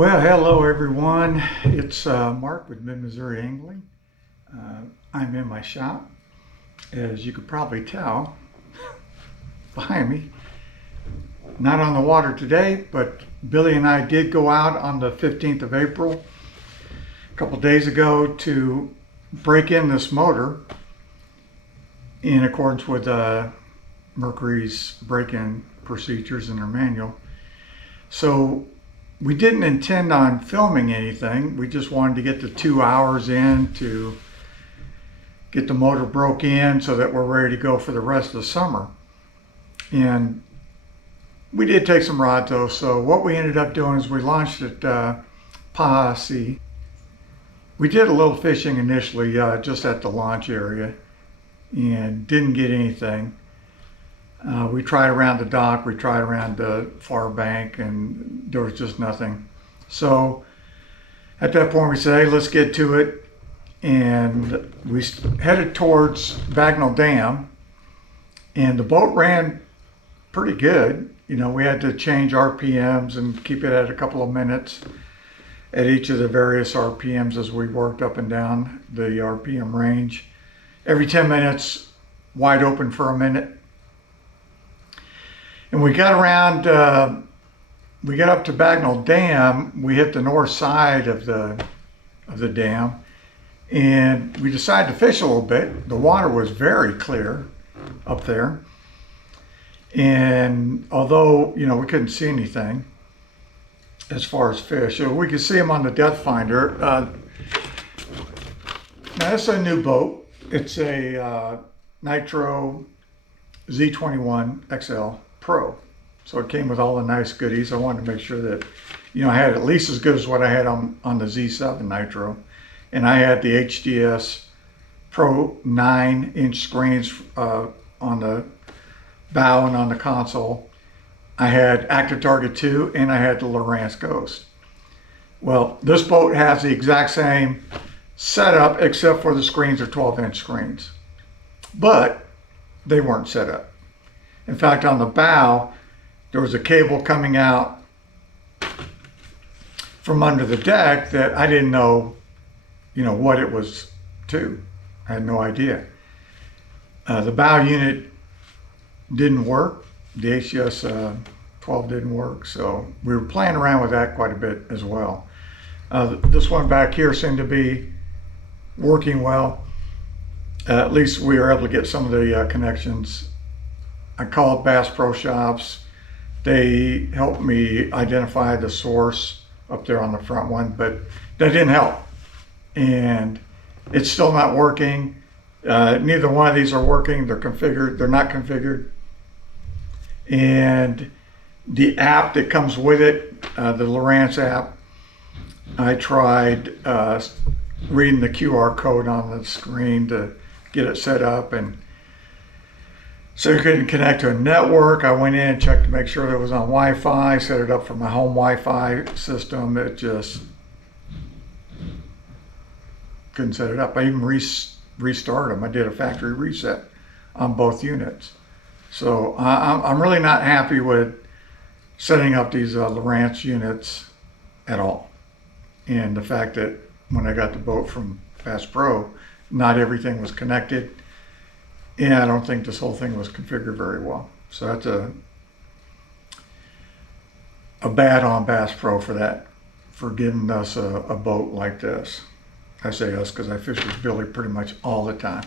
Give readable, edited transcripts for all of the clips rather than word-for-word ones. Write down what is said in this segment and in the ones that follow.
Well, hello everyone. It's Mark with Mid-Missouri Angling. I'm in my shop, as you could probably tell behind me. Not on the water today, but Billy and I did go out on the 15th of April, a couple days ago, to break in this motor in accordance with Mercury's break-in procedures in their manual. So we didn't intend on filming anything. We just wanted to get the 2 hours in to get the motor broke in so that we're ready to go for the rest of the summer. And we did take some rods though. So what we ended up doing is we launched at Posse. We did a little fishing initially just at the launch area and didn't get anything. We tried around the dock, we tried around the far bank, and there was just nothing. So at that point we said, hey, let's get to it. And we headed towards Bagnell Dam, and the boat ran pretty good. You know, we had to change RPMs and keep it at a couple of minutes at each of the various RPMs as we worked up and down the RPM range. Every 10 minutes, wide open for a minute. And we got around, we got up to Bagnell Dam. We hit the north side of the dam, and we decided to fish a little bit. The water was very clear up there, and although we couldn't see anything as far as fish, we could see them on the depth finder. Now this is a new boat. It's a Nitro Z21 XL Pro. So it came with all the nice goodies. I wanted to make sure that, I had at least as good as what I had on the Z7 Nitro. And I had the HDS Pro 9-inch screens on the bow and on the console. I had Active Target 2 and I had the Lowrance Ghost. Well, this boat has the exact same setup except for the screens are 12-inch screens. But they weren't set up. In fact, on the bow, there was a cable coming out from under the deck that I didn't know, what it was to. I had no idea. The bow unit didn't work. The HDS 12 didn't work, so we were playing around with that quite a bit as well. This one back here seemed to be working well. At least we were able to get some of the connections. I called Bass Pro Shops. They helped me identify the source up there on the front one, but that didn't help. And it's still not working. Neither one of these are working. They're configured. They're not configured. And the app that comes with it, the Lowrance app, I tried reading the QR code on the screen to get it set up, and so you couldn't connect to a network. I went in, checked to make sure it was on Wi-Fi, set it up for my home Wi-Fi system. It just couldn't set it up. I even restarted them. I did a factory reset on both units. So I'm really not happy with setting up these Lowrance units at all. And the fact that when I got the boat from Bass Pro, not everything was connected. And I don't think this whole thing was configured very well. So that's a bad on Bass Pro for that, for giving us a boat like this. I say us because I fish with Billy pretty much all the time.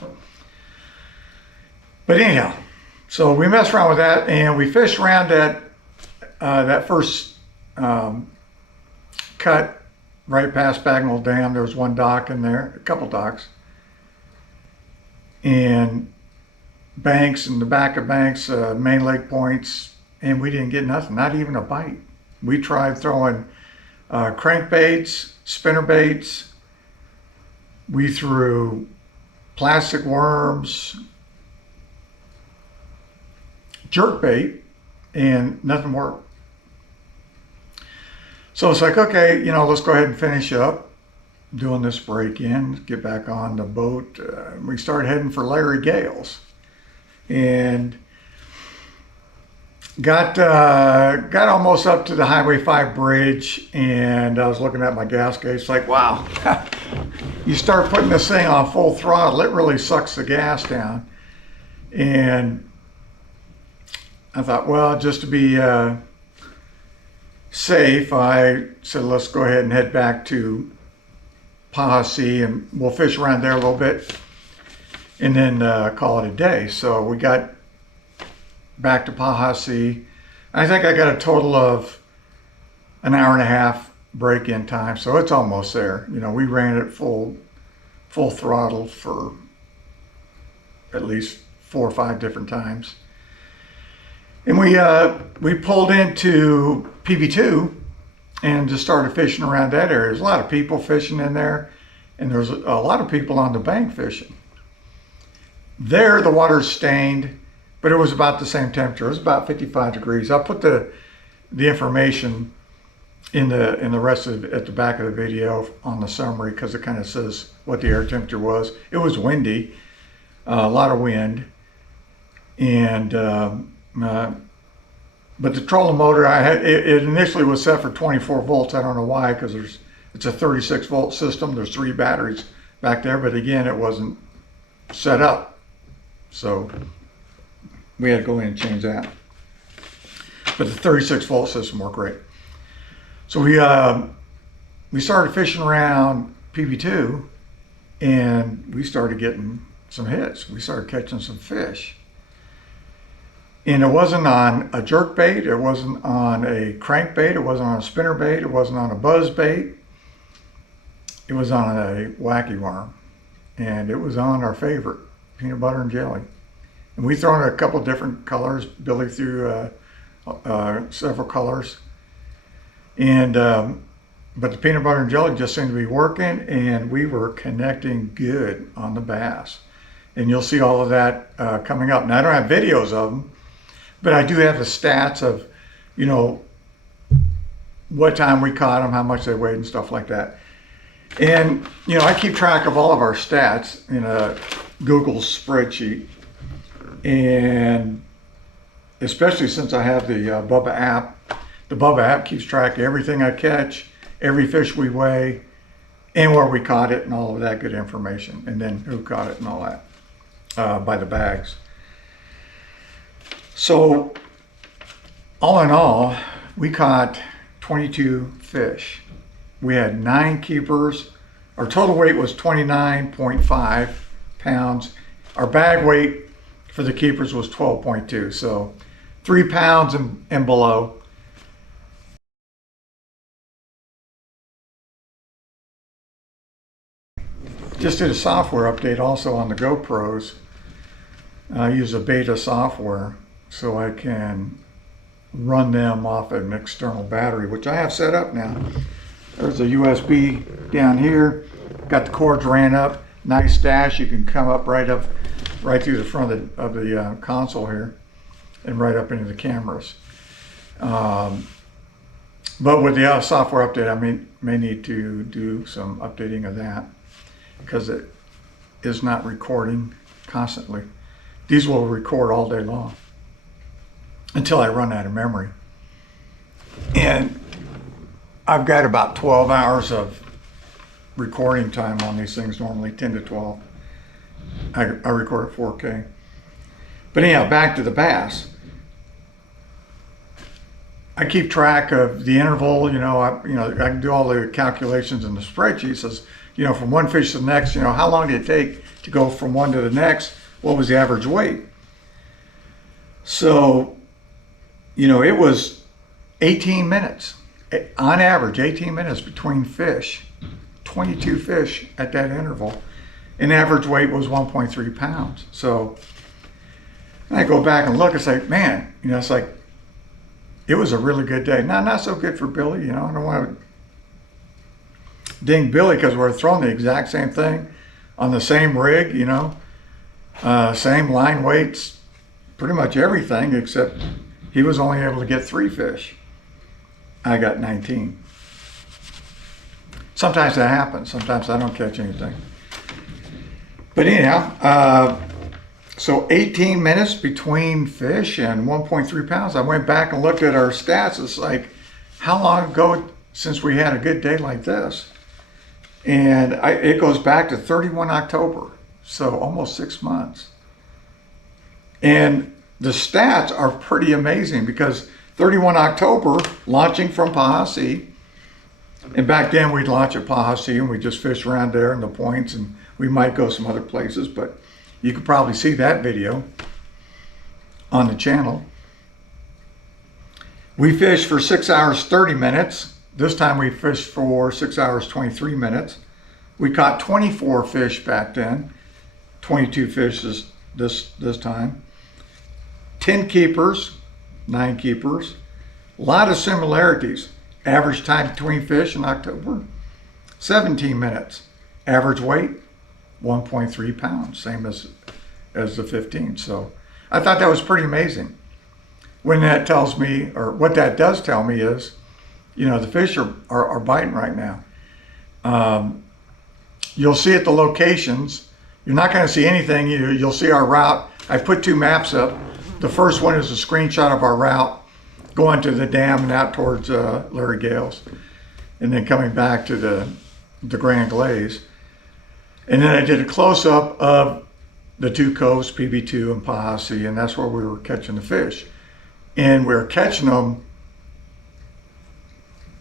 But anyhow, so we messed around with that, and we fished around that first cut right past Bagnell Dam. There was one dock in there, a couple docks, and banks in the back of banks, main lake points, and we didn't get nothing, not even a bite. We tried throwing crankbaits, spinnerbaits. We threw plastic worms, jerkbait, and nothing worked. So it's like, okay, let's go ahead and finish up doing this break-in, get back on the boat. We started heading for Larry Gale's. And got almost up to the Highway 5 bridge, and I was looking at my gas gauge, like, wow, you start putting this thing on full throttle, it really sucks the gas down. And I thought, well, just to be safe, I said, let's go ahead and head back to Pahasee, and we'll fish around there a little bit and then call it a day. So we got back to Pahasee. I think I got a total of an hour and a half break-in time, so it's almost there. You know, we ran it full throttle for at least 4 or 5 different times. And we pulled into PB2 and just started fishing around that area. There's a lot of people fishing in there, and there's a lot of people on the bank fishing. There, the water's stained, but it was about the same temperature. It was about 55 degrees. I'll put the information in the rest of at the back of the video on the summary, because it kind of says what the air temperature was. It was windy, a lot of wind, and but the trolling motor it initially was set for 24 volts. I don't know why, because it's a 36 volt system. There's 3 batteries back there, but again, it wasn't set up, so we had to go in and change that. But the 36 volt system worked great. So we started fishing around PB2, and we started getting some hits. We started catching some fish. And it wasn't on a jerk bait, it wasn't on a crankbait, it wasn't on a spinner bait, it wasn't on a buzz bait. It was on a wacky worm. And it was on our favorite, peanut butter and jelly. And we thrown a couple different colors. Billy threw several colors. And but the peanut butter and jelly just seemed to be working, and we were connecting good on the bass. And you'll see all of that coming up. Now, I don't have videos of them, but I do have the stats of, you know, what time we caught them, how much they weighed, and stuff like that. And, you know, I keep track of all of our stats in a Google spreadsheet. And especially since I have the Bubba app, the Bubba app keeps track of everything I catch, every fish we weigh, and where we caught it, and all of that good information, and then who caught it and all that by the bags. So all in all, we caught 22 fish. We had 9 keepers. Our total weight was 29.5 pounds. Our bag weight for the keepers was 12.2, so 3 pounds and below. Just did a software update also on the GoPros. I use a beta software so I can run them off an external battery, which I have set up now. There's a USB down here. Got the cords ran up, nice dash. You can come up right through the front of the console here and right up into the cameras. But with the software update, I may need to do some updating of that, because it is not recording constantly. These will record all day long until I run out of memory. And I've got about 12 hours of recording time on these things, normally 10 to 12. I record at 4K. But anyhow, back to the bass. I keep track of the interval, I can do all the calculations in the spreadsheet. Says, from one fish to the next, how long did it take to go from one to the next? What was the average weight? So, it was 18 minutes, on average, 18 minutes between fish, 22 fish at that interval. And average weight was 1.3 pounds. So I go back and look and say, man, it's like, it was a really good day. Not so good for Billy, I don't want to ding Billy, because we're throwing the exact same thing on the same rig, same line weights, pretty much everything, except he was only able to get 3 fish. I got 19. Sometimes that happens. Sometimes I don't catch anything. But anyhow, So 18 minutes between fish and 1.3 pounds. I went back and looked at our stats. It's like, how long ago since we had a good day like this? And it goes back to 31 October, so almost 6 months. And the stats are pretty amazing because 31 October, launching from Pahasi, and back then we'd launch at Pahasi and we'd just fish around there in the points, and we might go some other places, but you could probably see that video on the channel. We fished for 6 hours, 30 minutes. This time we fished for 6 hours, 23 minutes. We caught 24 fish back then, 22 fish this time. 10 keepers, 9 keepers. A lot of similarities. Average time between fish in October, 17 minutes. Average weight, 1.3 pounds, same as the 15. So I thought that was pretty amazing. When that tells me, or what that does tell me is, you know, the fish are biting right now. You'll see at the locations, you're not going to see anything. You'll see our route. I put 2 maps up. The first one is a screenshot of our route going to the dam and out towards Larry Gale's, and then coming back to the Grand Glaze. And then I did a close-up of the 2 coves, PB2 and Pahasi, and that's where we were catching the fish. And we were catching them,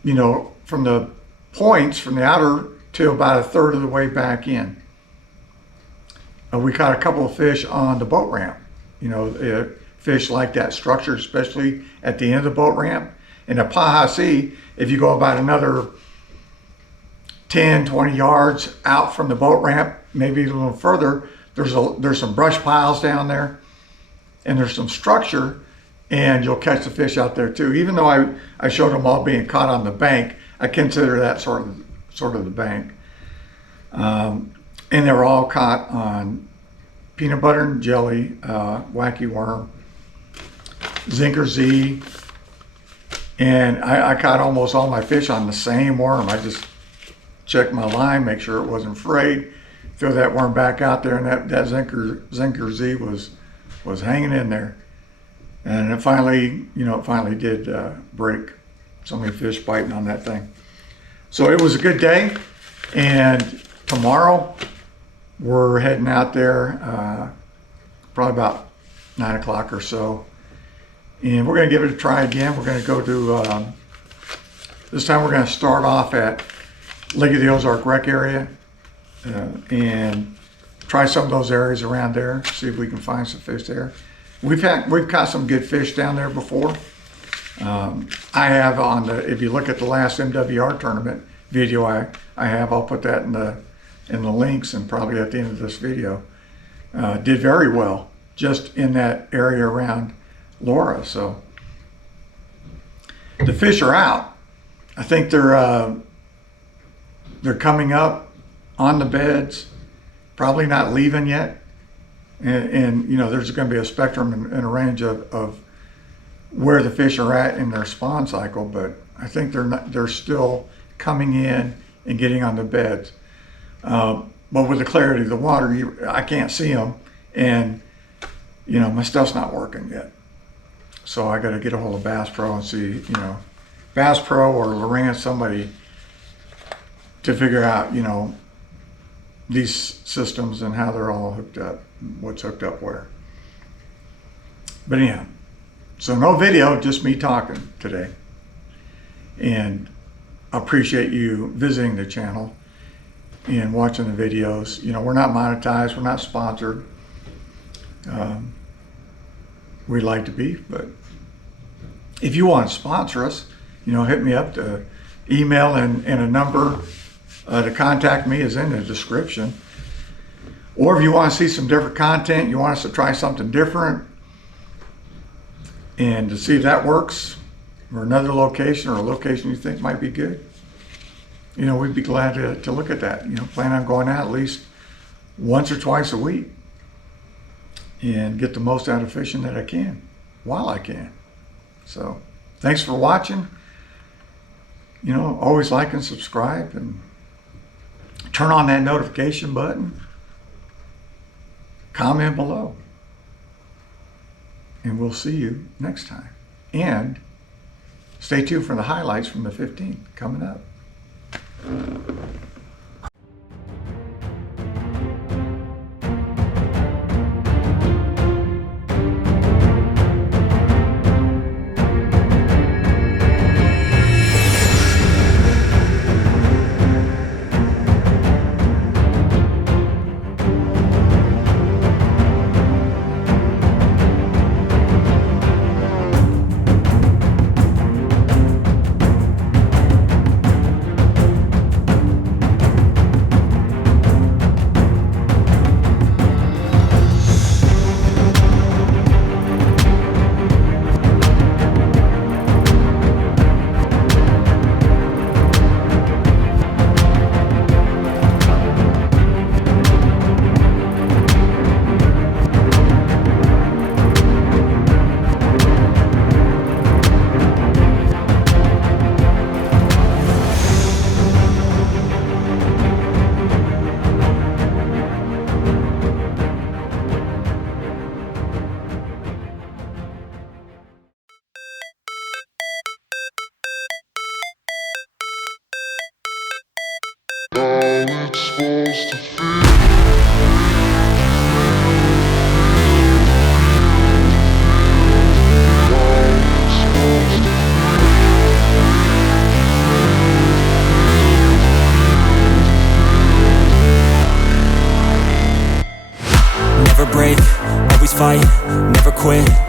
you know, from the points, from the outer to about a third of the way back in. We caught a couple of fish on the boat ramp. You know, fish like that structure, especially at the end of the boat ramp. And at Pahasi, if you go about another 10, 20 yards out from the boat ramp, maybe a little further, there's some brush piles down there, and there's some structure, and you'll catch the fish out there too. Even though I showed them all being caught on the bank, I consider that sort of the bank. And they were all caught on peanut butter and jelly, wacky worm, Zinker Z, and I caught almost all my fish on the same worm. I just checked my line, make sure it wasn't frayed, throw that worm back out there, and that Zinker Z was hanging in there. And it finally did break. So many fish biting on that thing. So it was a good day, and tomorrow we're heading out there probably about 9 o'clock or so, and we're going to give it a try again. We're going to go to this time we're going to start off at Lake of the Ozark Rec area and try some of those areas around there, see if we can find some fish there. We've caught some good fish down there before. I have if you look at the last MWR tournament video I'll put that in the links and probably at the end of this video. Did very well just in that area around Laura. So the fish are out. I think they're coming up on the beds, probably not leaving yet. And you know, there's going to be a spectrum and a range of where the fish are at in their spawn cycle, but I think they're still coming in and getting on the beds. But with the clarity of the water, I can't see them, and you know, my stuff's not working yet. So I got to get a hold of Bass Pro and see, you know, Bass Pro or Lorraine, somebody, to figure out, you know, these systems and how they're all hooked up, what's hooked up where. But anyhow, so no video, just me talking today. And I appreciate you visiting the channel and watching the videos. You know, we're not monetized, we're not sponsored. We'd like to be, but if you want to sponsor us, you know, hit me up. The email and a number to contact me is in the description. Or if you want to see some different content, you want us to try something different, and to see if that works, or another location, or a location you think might be good, you know, we'd be glad to look at that. You know, plan on going out at least once or twice a week and get the most out of fishing that I can while I can. So thanks for watching. You know, always like and subscribe, and turn on that notification button. Comment below. and we'll see you next time. And stay tuned for the highlights from the 15th coming up. Never break, always fight, never quit.